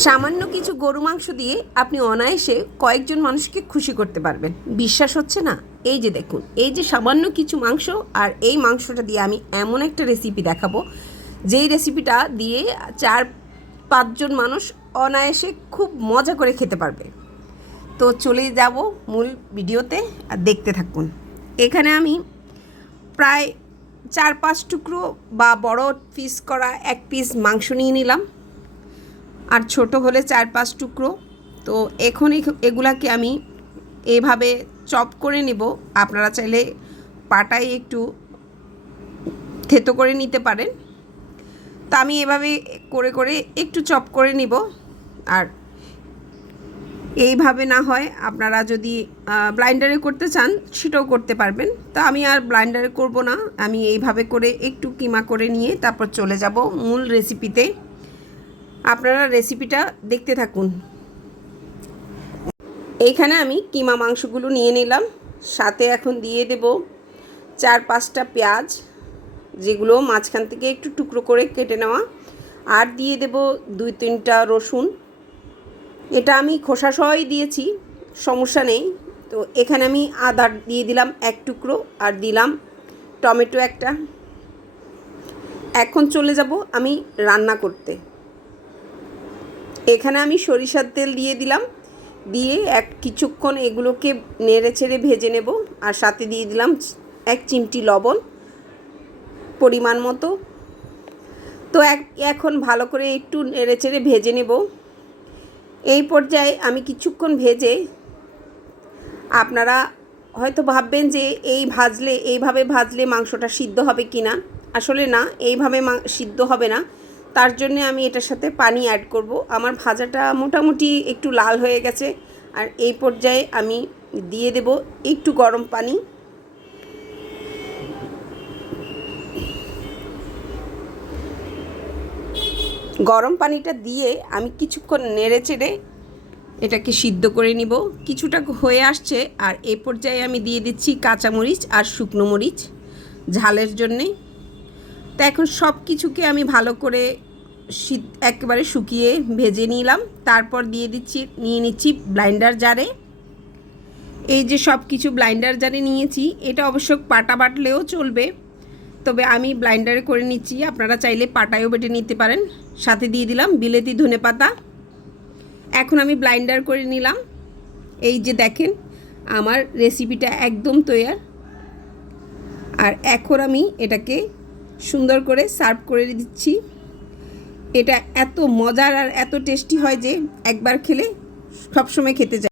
সামান্য কিছু গরু মাংস দিয়ে আপনি অনায়াসে কয়েকজন মানুষকে খুশি করতে পারবেন। বিশ্বাস হচ্ছে না? এই যে দেখুন, এই যে সামান্য কিছু মাংস, আর এই মাংসটা দিয়ে আমি এমন একটা রেসিপি দেখাবো যেই রেসিপিটা দিয়ে 4-5 জন মানুষ অনায়াসে খুব মজা করে খেতে পারবে। তো চলে যাব মূল ভিডিওতে আর দেখতে থাকুন। এখানে আমি প্রায় 4-5 টুকরো বা বড় পিস করা 1 পিস মাংস নিয়ে নিলাম, আর ছোট হলে 4-5 টুকরো। তো এখন এগুলাকে আমি এভাবে চপ করে নেব। আপনারা চাইলে পাটায় একটু থেতো করে নিতে পারেন। তো আমি এভাবে করে করে একটু চপ করে নিব। আর এইভাবে না হয় আপনারা যদি ব্লাইন্ডারে করতে চান সেটাও করতে পারবেন। তো আমি আর ব্লাইন্ডারে করব না, আমি এইভাবে করে একটু কিমা করে নিয়ে তারপর চলে যাব মূল রেসিপিতে। আপনারা রেসিপিটা দেখতে থাকুন। এইখানে আমি কিমা মাংসগুলো নিয়ে নিলাম, সাথে এখন দিয়ে দেব 4-5টা পেঁয়াজ, যেগুলো মাঝখান থেকে একটু টুকরো করে কেটে নেওয়া, আর দিয়ে দেব 2-3টা রসুন। এটা আমি খোসা সহই দিয়েছি, সমস্যা নেই। তো এখানে আমি আদা দিয়ে দিলাম 1 টুকরো, আর দিলাম টমেটো 1টা। এখন চলে যাব আমি রান্না করতে। এখানে আমি সরিষার তেল দিয়ে দিলাম, দিয়ে কিছুক্ষণ এগুলোকে নেড়ে ছেড়ে ভেজে নেব। আর সাথে দিয়ে দিলাম 1 চিমটি লবণ পরিমাণ মতো। তো এখন ভালো করে একটু নেড়ে ছেড়ে ভেজে নেব। এই পর্যায়ে আমি কিছুক্ষণ ভেজে, আপনারা হয়তো ভাববেন যে এইভাবে ভাজলে মাংসটা সিদ্ধ হবে কি না। আসলে না, এইভাবে সিদ্ধ হবে না। তার জন্য আমি এটার সাথে পানি অ্যাড করব। আমার ভাজাটা মোটামুটি একটু লাল হয়ে গেছে, আর এই পর্যায়ে আমি দিয়ে দেব একটু গরম পানি। গরম পানিটা দিয়ে আমি কিছুক্ষণ নেড়ে চেড়ে এটাকে সিদ্ধ করে নিব। কিছুটা হয়ে আসছে, আর এই পর্যায়ে আমি দিয়ে দিচ্ছি কাঁচামরিচ আর শুকনো মরিচ ঝালের জন্যে। তো এখন সব কিছুকে আমি ভালো করে একেবারে শুকিয়ে ভেজে নিলাম। তারপর নিয়ে নিচ্ছি ব্লাইন্ডার জারে। এই যে সব কিছু ব্লাইন্ডার জারে নিয়েছি, এটা অবশ্য পাটা বাটলেও চলবে, তবে আমি ব্লাইন্ডারে করে নিচ্ছি। আপনারা চাইলে পাটায়ও বেটে নিতে পারেন। সাথে দিয়ে দিলাম বিলেতি ধনেপাতা। এখন আমি ব্লাইন্ডার করে নিলাম। এই যে দেখেন, আমার রেসিপিটা একদম তৈয়ার। আর এখন আমি এটাকে সুন্দর করে সার্ভ করে দিচ্ছি। এটা এত মজার আর এত টেস্টি হয় যে একবার খেলে সবসময় খেতে চাই।